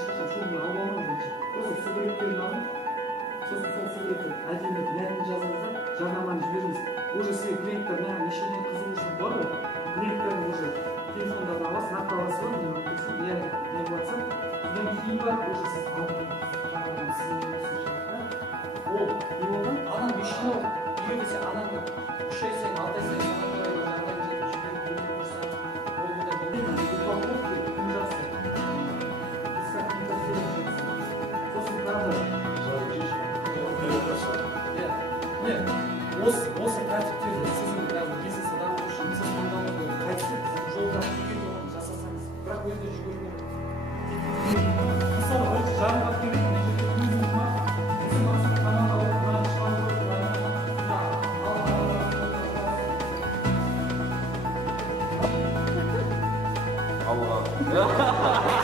ешқашан шубаны алып алмаңыз. Просто суреттерін алып, сосын сол суретті әдемі мәтін жазыңыз да жарнаманы жіберіңіз. Уже сізге клиенттер нешеден қызығушылық бар ғой. Клиенттердің уже телефондарын аласыз, нақтыласыз ба, не болса, содан кейін барып уже сіз алып ол не болды? Анам еще егер де сен ананы 3 ай сайын 6 ай сайын жағдайын жіберіп жіберіп тұрса, ол да упаковки күн жақсы. Сосын тағы осы тәртіптерді сіздің бизнесті дамыту үшін таңдауды қайтсе жолда жасасаңыз, бірақ өзіне жүгірмей. Мысалы, ол жарымға келеді, көзін жұмақ, осы мақсат команда болып мынаны шығару керек, Алға.